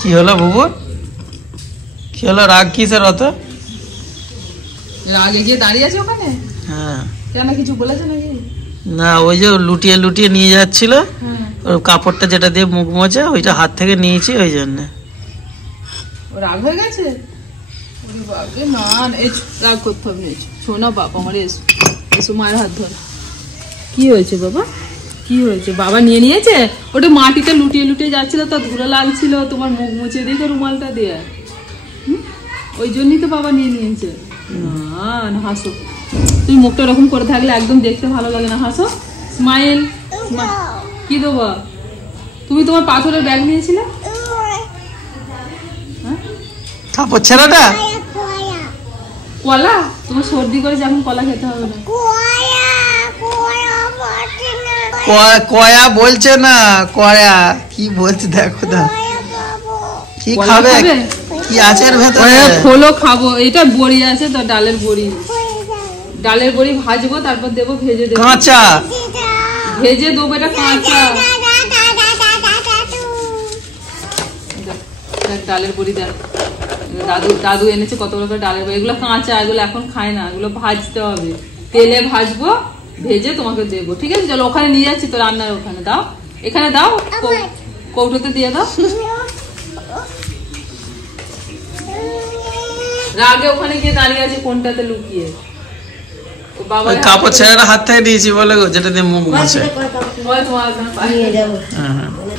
কি হলো বুবু? কি হলো? রাগ কিসের অত? রাগে গিয়ে দাঁড়িয়ে আছে ওখানে? হ্যাঁ। কেন কিছু বলেছে নাকি? না, ওই যে লুটিয়ে লুটিয়ে নিয়ে যাচ্ছিল, ওর কাপড়টা যেটা দিয়ে মুখ মোছে ওইটা হাত থেকে নিয়েছি, ওই জন্য রাগ হয়ে গেছে। না রাগ করতে হবে, শোনা বাবা আমার, এসো এসো, মায়ের হাত ধর। কি হয়েছে বাবা? কি হয়েছে? বাবা নিয়ে নিয়েছে? ওটা মাটিতে লুটিয়ে লুটিয়ে যাচ্ছিল তো, ধুলো লাগছিল, তোমার মুখ মুছে দিয়ে রুমালটা দিয়ে, ওই জন্যই তো বাবা নিয়ে নিয়েছে। না হাসো, তুমি মুখটা ওরকম করে থাকলে একদম দেখতে ভালো লাগে না। হাসো, স্মাইল। কি দেবো? তুমি তোমার পাথরের ব্যাগ নিয়েছিলে? কাপড় ছেঁড়াটা কলা? তোমার সর্দি করে যেমন কলা খেতে হবে না। কয়া বলছে না, কয়া কি বলছে দেখো না। কি খাবে? কি আছে এর ভেতরে? খোলো খাবো। এটা বড়ি আছে তো, ডালের বড়ি। ডালের বড়ি ভাজবো, তারপর দেবো ভেজে দেবো। কাঁচা ভেজে দেবো, এটা কাঁচা। ডালের বড়ি দেখ, দাদু এনেছে কত বড় করে ডালের বড়ি। এগুলো কাঁচা, এগুলো এখন খায় না, এগুলো ভাজতে হবে, তেলে ভাজবো, ভেজে তোমাকে দেবো। ঠিক আছে, চলো ওখানে নিয়ে যাচ্ছি তো, রান্নার ওখানে দাও, এখানে দাও, কৌটোতে দিয়ে দাও। রাগে ওখানে গিয়ে দাঁড়িয়ে আছে, কোনটাতে লুকিয়ে। কাপড় ছেঁড়াটা হাত থেকে দিয়েছি বলে, যেটা দিয়ে মুখ মোছে।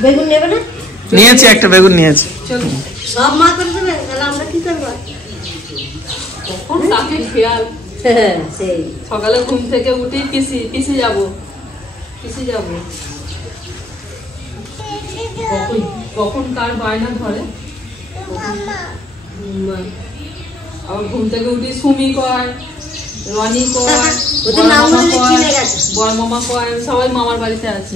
বেগুন নেবে না? নিয়েছি, একটা বেগুন নিয়েছি। সব মা করে দেবে, তাহলে আমরা কি করবো? কখন তাকে খেয়াল। সকালে ঘুম থেকে উঠে পিসি যাবো। কখন কার বায়না ধরে, আবার ঘুম থেকে উঠে সুমি কয়, রনি কয়, বড় মামা কয়, সবাই মামার বাড়িতে আছে।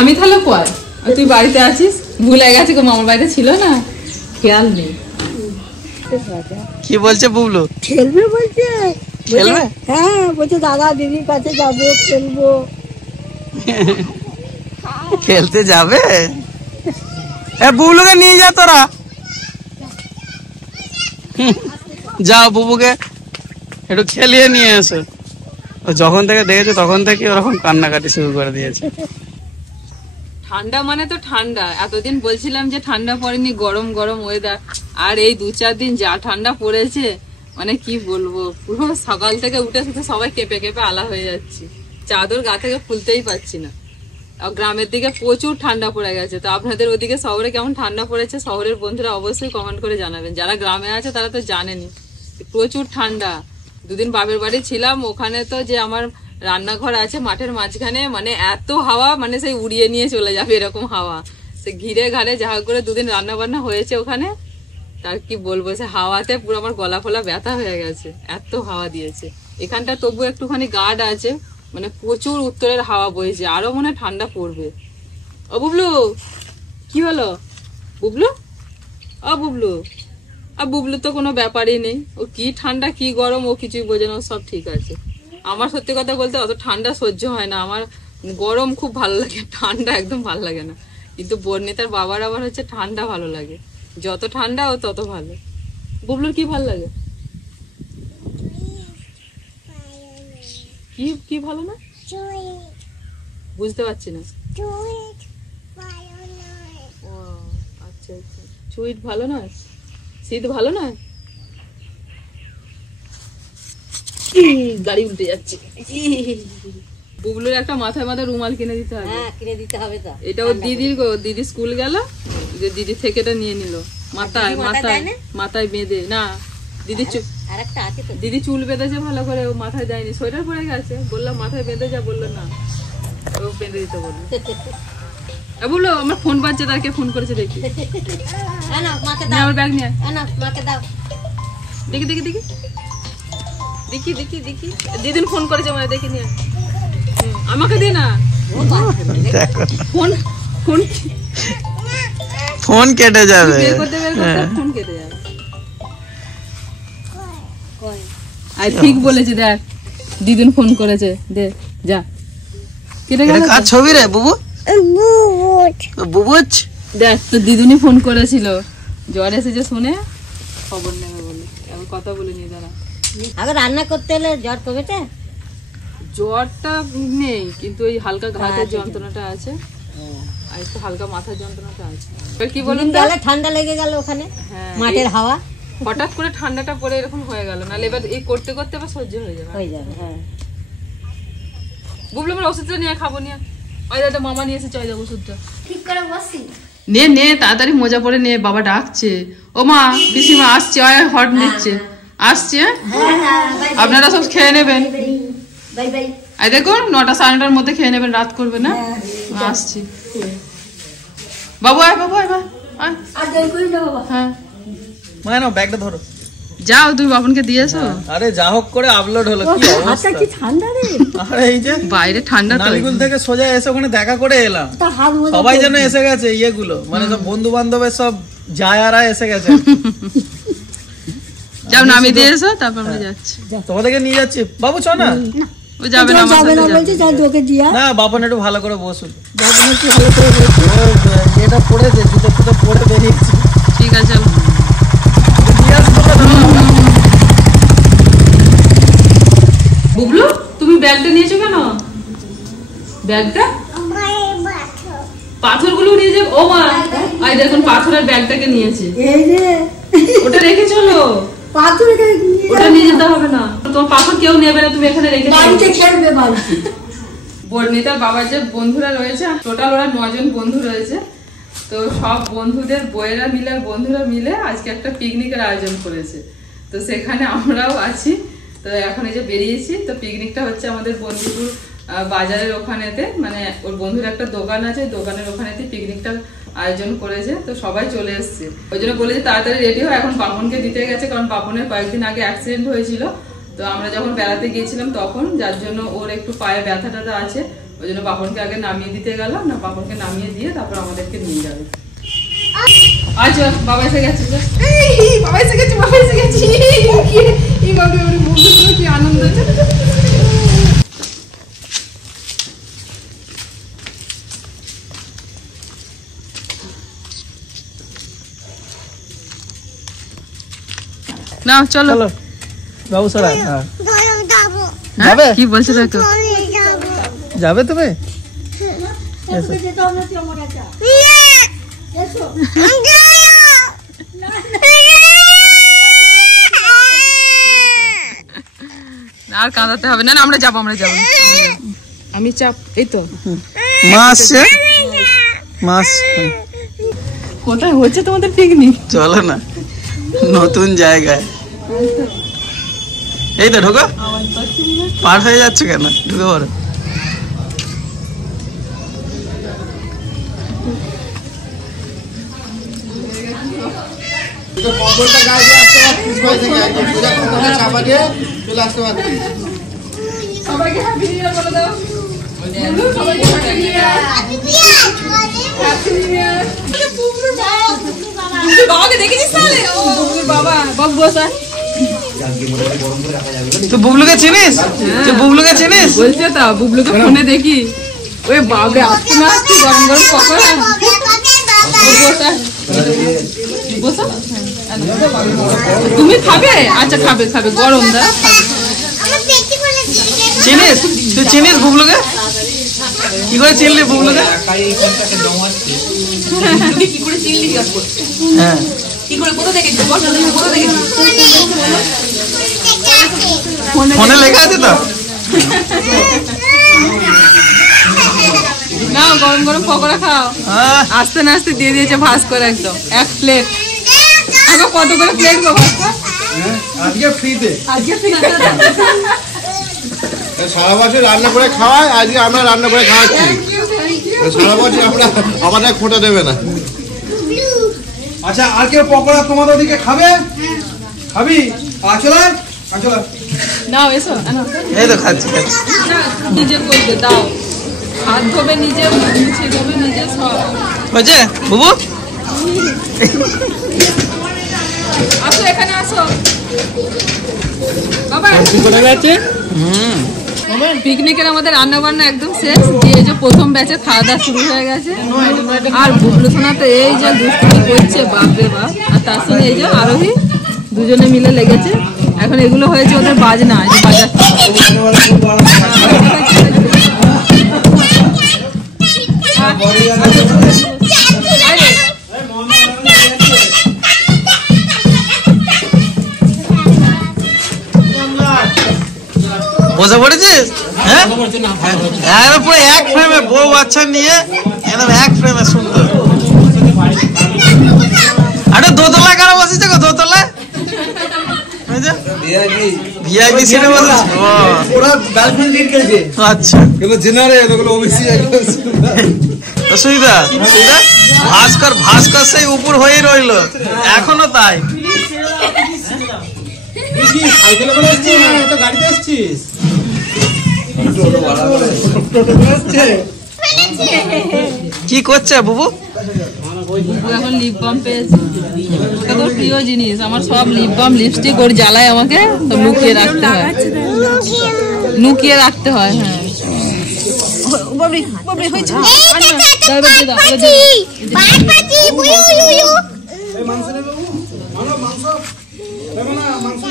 আমি তাহলে কয়, তুই বাড়িতে আছিস, ভুলে গেছে গো, মামার বাড়িতে ছিল না, খেয়াল নেই। কি বলছে বুবলু? খেলবে বলছে। খেলবে? হ্যাঁ বলছে, দাদা দিদির কাছে যাবো, খেলবো। খেলতে যাবে? বুবলুকে নিয়ে যা তোরা, যাও বুবুকে একটু খেলিয়ে নিয়ে এসো। যখন থেকে দেখেছে তখন থেকে ওরকম কান্নাকাটি শুরু করে দিয়েছে। ঠান্ডা মানে তো ঠান্ডা, এতদিন বলছিলাম যে ঠান্ডা পড়েনি, গরম গরম ওয়েদার, আর এই 2-4 দিন যা ঠান্ডা পড়েছে, মানে কি বলবো, পুরো সকাল থেকে উঠে শুধু সবাই কেঁপে কেঁপে আলা হয়ে যাচ্ছি, চাদর গা থেকে খুলতেই পারছি না। গ্রামের দিকে প্রচুর ঠান্ডা পড়ে গেছে। তো আপনাদের ওদিকে শহরে কেমন ঠান্ডা পড়েছে, শহরের বন্ধুরা অবশ্যই কমেন্ট করে জানাবেন। যারা গ্রামে আছে তারা তো জানেনি, প্রচুর ঠান্ডা। 2 দিন বাপের বাড়ি ছিলাম, ওখানে তো যে আমার রান্নাঘর আছে মাঠের মাঝখানে, মানে এত হাওয়া, মানে সেই উড়িয়ে নিয়ে চলে যাবে এরকম হাওয়া। সে ঘিরে ঘাড়ে যা করে 2 দিন রান্না বান্না হয়েছে ওখানে, তার কি বলবো, সে হাওয়াতে পুরো আমার গলা ফলা ব্যথা হয়ে গেছে, এত হাওয়া দিয়েছে। এখানটা তবু একটুখানি গার্ড আছে, মানে প্রচুর উত্তরের হাওয়া বইছে, আরো মনে ঠান্ডা পড়বে। ও বুবলু, কি হলো বুবলু? বুবলু তো কোনো ব্যাপারই নেই, ও কি ঠান্ডা কি গরম ও কিছুই বোঝে না, সব ঠিক আছে। আমার সত্যি কথা বলতে অত ঠান্ডা সহ্য হয় না, আমার গরম খুব ভালো লাগে, ঠান্ডা একদম ভালো লাগে না। কিন্তু বর্ণিতার বাবার আবার হচ্ছে ঠান্ডা ভালো লাগে, যত ঠান্ডা ও তত ভালো। বুবলুর কি ভালো লাগে? কি ভালো না? বুঝতে পারছি না। আচ্ছা আচ্ছা, সুইট ভালো নয়, শীত ভালো নয়। গাড়ি উল্টে যাচ্ছে। বুবলুর একটা মাথায় রুমাল কিনে দিতে হবে। হ্যাঁ কিনে দিতে হবে তো। এটা ওর দিদির গো, দিদি স্কুল গেল, দিদি থেকে এটা নিয়ে নিল, মাথায় বেঁধে। না দিদি চুল বেঁধেছে ভালো করে, ও মাথায় দেয়নি, সোয়েটার পরে গেছে, বললাম মাথায় বেঁধে যা, বললো না, ও বেঁধে দিতে বললো। বললো আমার ফোন বাজছে, তাকে ফোন করেছে দেখি। আমার ব্যাগ নিয়ে দেখি দেখি দেখি দেখি দেখি দেখি, দিদিন ফোন করেছে মানে, দেখি নিয়ে, আমাকে দে না, ফোন কেটে যাবে, ফোন কেটে যাবে। ঠিক বলেছে, দেখ দিদিন ফোন করেছে, দে যা। কেটে গেল। কার ছবি রে বুবু? বুবুচ দেখ তো দিদুনি ফোন করেছিল জ্বর এসেছে শুনে খবর নেবে বলে, এখন কথা বলে নি দাঁড়া। আগে রান্না করতে হলে জ্বর কমেছে? জ্বরটা নেই কিন্তু ওই হালকা ঘাটের যন্ত্রণাটা আছে আর একটু হালকা মাথার যন্ত্রণাটা আছে। এবার কি বলুন তো, ঠান্ডা লেগে গেল ওখানে হ্যাঁ মাঠের হাওয়া, হঠাৎ করে ঠান্ডাটা পড়ে এরকম হয়ে গেল, নাহলে এবার এই করতে করতে আবার সহ্য হয়ে যাবে। হ্যাঁ। বুবলু আমার ওষুধটা নিয়ে খাবো, নিয়ে ওই দাদা মামা নিয়ে এসেছে ওই ওষুধটা। ঠিক করে বসি। নে নে তাড়াতাড়ি মোজা পরে নে, বাবা ডাকছে। ও মা পিসিমা আসছে, হট নিচ্ছে, আসছে। আপনারা সব খেয়ে নেবেন, বাই বাই। আর দেখুন 9টা 9:30 মধ্যে খেয়ে নেবেন, রাত করবে না। আসছি বাবু, আয় বাবু, আয় আয়। আর দেরি করি না বাবা। হ্যাঁ মানে নাও ব্যাগটা ধরো। যাও তুমি বাপনকে দিয়েছো। আরে যা হোক করে আপলোড হলো, কি অবস্থা। কি ঠান্ডা রে। আরে এই যে বাইরে ঠান্ডা তো। নালিগুল থেকে সোজা এসে ওখানে দেখা করে এলাম। তা হাত মোজা সবাই যেন এসে গেছে, ইয়েগুলো মানে সব বন্ধু বান্ধবের সব জায়ারা এসে গেছে। যাও নামিয়ে দিয়ে এসো, তারপর আমরা যাচ্ছি। তোমাদেরকে নিয়ে যাচ্ছি। বাবু চ না। ও যাবে না, আমার যাবে না সাথে বলছে, যাবে। যাই তোকে দিয়া। না বাপন একটু ভালো করে বসুন। যাবে না কি ভালো করে বলছে। ও এটা পড়েছে, জুতো ফুটো পরে বেরিয়েছে। ঠিক আছে চলো। দিয়ে আসবো না দাঁড়াও। বুবলু তুমি ব্যাগটা নিয়েছো কেন? ব্যাগটা পাথরগুলো নিয়ে যাবে। ও মা আই দেখুন পাথরের ব্যাগটাকে নিয়েছে। এই রে ওটা রেখে চলো, পাথর ওটা নিয়ে যেতে হবে না। তোমার পাথর কেউ নেবে না, তুমি এখানে রেখে চলো। বাড়িতে খেলবে বাড়িতে। বর্ণিতার বাবার যে বন্ধুরা রয়েছে, টোটাল ওরা 9 জন বন্ধু রয়েছে। তো সব বন্ধুদের বইয়েরা মিলে আর বন্ধুরা মিলে আজকে একটা পিকনিকের আয়োজন করেছে। তো সেখানে আমরাও আছি। তো এখন এই যে বেরিয়েছি, তো পিকনিকটা হচ্ছে আমাদের বন্ধুপুর বাজারের ওখানেতে, মানে ওর বন্ধুর একটা দোকান আছে, দোকানের ওখানেতে পিকনিকটা আয়োজন করেছে। তো সবাই চলে এসছে, ওই জন্য বলেছে তাড়াতাড়ি রেডি হয়। এখন পাপনকে দিতে গেছে, কারণ পাপনের কয়েকদিন আগে অ্যাক্সিডেন্ট হয়েছিল। তো আমরা যখন বেড়াতে গিয়েছিলাম তখন, যার জন্য ওর একটু পায়ে ব্যথা ট্যাথা আছে, ওই জন্য পাপনকে আগে নামিয়ে দিতে গেলাম না, পাপনকে নামিয়ে দিয়ে তারপর আমাদেরকে নিয়ে যাবে। আচ্ছা বাবা এসে গেছে, বাবা এসে গেছে, বাবা এসে গেছে। কি আনন্দ হচ্ছে। না চলো বাবু সরা। যাবে কি বলছো দেখো। যাবে তুমি? যেতে হবে তুই আমার কাছে। এসো। আর কাঁদাতে হবে না, না আমরা যাবো, আমরা যাবো। আমি চাপ, এই তো মা আসছে, মা আসছে। কোথায় হচ্ছে তোমাদের পিকনিক? চলো না, নতুন জায়গায়। এই তো ঢোকো। পার হয়ে যাচ্ছে কেন? ঢুকে পড়ো। সবাইকে হ্যাপি নিউ ইয়ার বলে দাও। সবাইকে happy new year. Happy new year. বাবাকে দেখেছিস তাহলে? ও বাবা, বাবু বসা। তুই বুবলুকে চিনিস? তুই বুবলুকে চিনিস? বলছে তো বুবলুকে ফোনে দেখি। ওই বাবরে আসতে না আসতে গরম গরম পকোড়া। বসা বসা। তুমি খাবে? আচ্ছা খাবে খাবে, গরম দা খাবে। চিনিস? তুই চিনিস বুবলুকে? কি করে চিনলি বুবলুকে? কি করে চিনলি? হ্যাঁ কি করে, কোথা থেকে কোথা থেকে? ফোনে লেখা আছে তো। না গরম গরম পকোড়া খাও। আস্তে না আস্তে দিয়ে দিয়েছে ভাজ করে, একদম 1 প্লেট। আগে কত করে প্লেট গো ভাজটা? আজকে ফ্রিতে। আজকে ফিরে সারা বছর রান্না করে খাওয়ায়, আজকে আমরা রান্না করে খাওয়াচ্ছি। সারা বছর আমরা আমাদের খোঁটা দেবে না। আচ্ছা আর কেউ পকোড়া তোমাদের ওদিকে খাবে? খাবি? চলো চলো। নাও এসো। এই তো খাচ্ছি খাচ্ছি। না নিজে করবে, দাও। হাত ধোবে নিজে, মুছে ধোবে নিজে, সব। হয়েছে বুবু? আসো এখানে আসো বাবা। কোথায় গেছে? পিকনিকের আমাদের রান্না বান্না একদম শেষ, দিয়ে যে প্রথম ব্যাচে খাওয়া দাওয়া শুরু হয়ে গেছে। আর বুবলু সোনা তো এই যে দুষ্টুমি করছে, বাপরে বাপ। আর তার সঙ্গে এই যে আরোহী দুজনে মিলে লেগেছে। এখন এগুলো হয়েছে ওদের বাজনা, এই যে বাজাচ্ছে। বসে পড়েছিস? হ্যাঁ, একদম পুরো এক ফ্রেমে বউ বাচ্চা নিয়ে একদম এক ফ্রেমে সুন্দর। আরে দোতলা কেন বসেছে গো? দোতলা ভিআইপি সিটে বসেছে। ওরা ব্যালকনি লিড করেছে। আচ্ছা, এগুলো জেনারেল, এগুলো ওবিসি। সুবিধা সুবিধা ভাস্কর ভাস্কর সেই উপর হয়েই রইলো এখনো তাই। সাইকেলে করে আসছিস না তো গাড়িতে আসছিস? কি করছে বুবু? এখন লিপ বাম পেয়েছে, ওটা তো প্রিয় জিনিস আমার। সব লিপ বাম লিপস্টিক ওর জ্বালায় আমাকে তো লুকিয়ে রাখতে হয়, লুকিয়ে রাখতে হয়।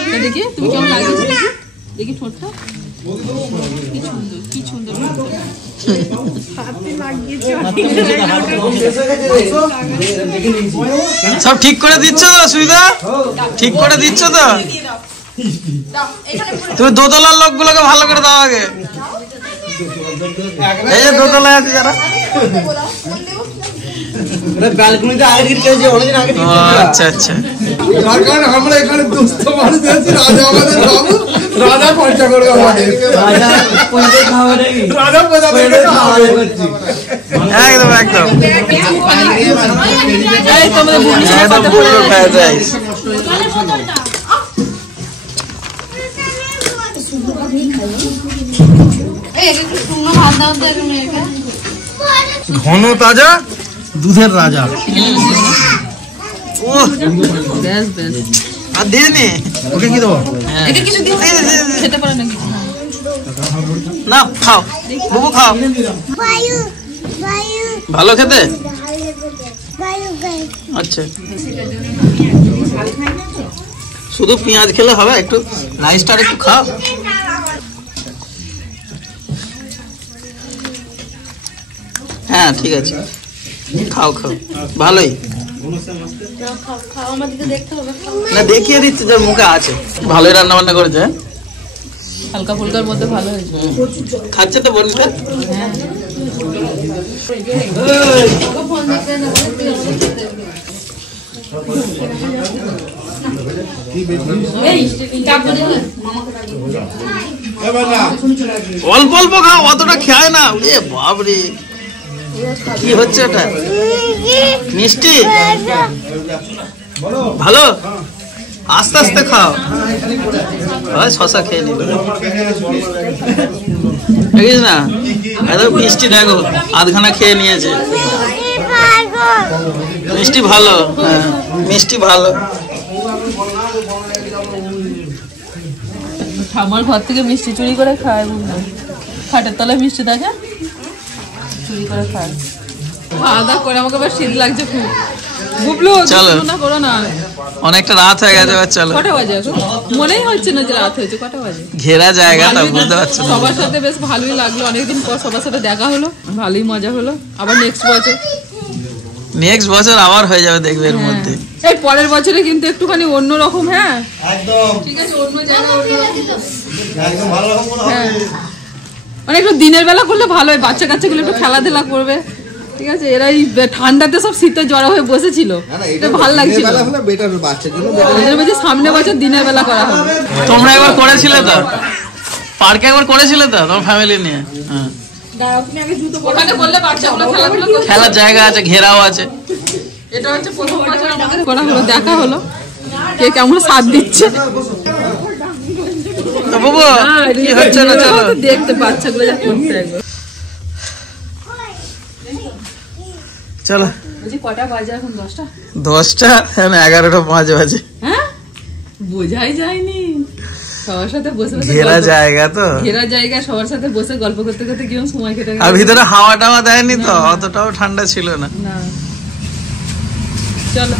হ্যাঁ দেখি তুমি কেমন লাগছে, দেখি ঠোঁটটা কি সুন্দর। সব ঠিক করে দিচ্ছ তো সুবিধা? ঠিক করে দিচ্ছ তো? তুমি দোতলার লোকগুলোকে ভালো করে দাও আগে। এই যে দোতলায় আছে যারা। ব্যালকনিতে আগে লিড করেছে, অনেকদিন আগে। আচ্ছা আচ্ছা, তার কারণে আমরা এখানে দুস্থ মানুষ আছি। রাজা আমাদের বাবু, রাজা খরচা করবে আমাদের। রাজা পয়সা দেবে একদম একদম একদম বললো ফ্রাইড রাইস। ঘন তাজা দুধের রাজা। ব্যাস ব্যাস, আর দিয়ে নে। ওকে কি দেবো? খেতে পারে নাকি? না খাও বুবু, খাও। ভালো খেতে? আচ্ছা, শুধু পেঁয়াজ খেলে হবে? একটু রাইসটা একটু খাও। হ্যাঁ ঠিক আছে, খাও খাও, ভালোই। না দেখিয়ে দিচ্ছে যে মুখে আছে। ভালোই রান্না বান্না করেছে। হালকা ফুলকার মধ্যে ভালো হয়েছে। খাচ্ছে তো বলতে। অল্প অল্প খাও, অতটা খায় না। এ বাবরে, কি হচ্ছে এটা? মিষ্টি ভালো, আস্তে আস্তে খাও। শশা খেয়ে নিল, দেখিস না? মিষ্টি দেখো আধখানা খেয়ে নিয়েছে। মিষ্টি ভালো, হ্যাঁ মিষ্টি ভালো। ঠাম্মার ঘর থেকে মিষ্টি চুরি করে খায়, বুঝলাম। খাটের তলায় মিষ্টি থাকে, চুরি করে খায়। খাওয়া দাওয়া করে আমাকে আবার শীত লাগছে খুব। বুবলু চলো না করো না, অনেকটা রাত হয়ে গেছে। চলো, কটা বাজে এখন? মনেই হচ্ছে না যে রাত হয়েছে। কটা বাজে? ঘেরা জায়গাটা বুঝতে পারছো না। সবার সাথে বেশ ভালোই লাগলো, অনেকদিন পর সবার সাথে দেখা হলো, ভালোই মজা হলো। আবার নেক্সট বছর আবার হয়ে যাবে দেখবে এর মধ্যে। এই পরের বছরে কিন্তু একটুখানি অন্যরকম। হ্যাঁ একদম ঠিক আছে, অন্য জায়গা একদম ভালো রকম। হ্যাঁ মানে একটু দিনের বেলা করলে ভালো হয়, বাচ্চা কাচ্চাগুলো একটু খেলাধুলা করবে। ঠিক আছে, এরা এই ঠান্ডাতে সব শীতে জড়ো হয়ে বসেছিল, ভালো লাগছিল। সামনে বছর দিনের বেলা করা হবে। তোমরা একবার করেছিলে তো, পার্কে একবার করেছিলে তো তোমার ফ্যামিলি নিয়ে? হ্যাঁ, খেলার জায়গা আছে, ঘেরাও আছে। এটা হচ্ছে প্রথম বছর আমাদের করা হলো, দেখা হলো কে কেমন সাথ দিচ্ছে। বাবু কি হচ্ছে না? চলো দেখতে বাচ্চাগুলো যা করছে একবার। চলো, কটা বাজে এখন? 10টা? 10টা? 11টা 5 বাজে। হ্যাঁ বোঝাই যায়নি। সবার সাথে বসে বসে ঘেরা জায়গা তো, ঘেরা জায়গা, সবার সাথে বসে গল্প করতে করতে কেমন সময় কেটে আর গেল। ভিতরে হাওয়া টাওয়া দেয়নি তো, অতটাও ঠান্ডা ছিল না। না, চলো।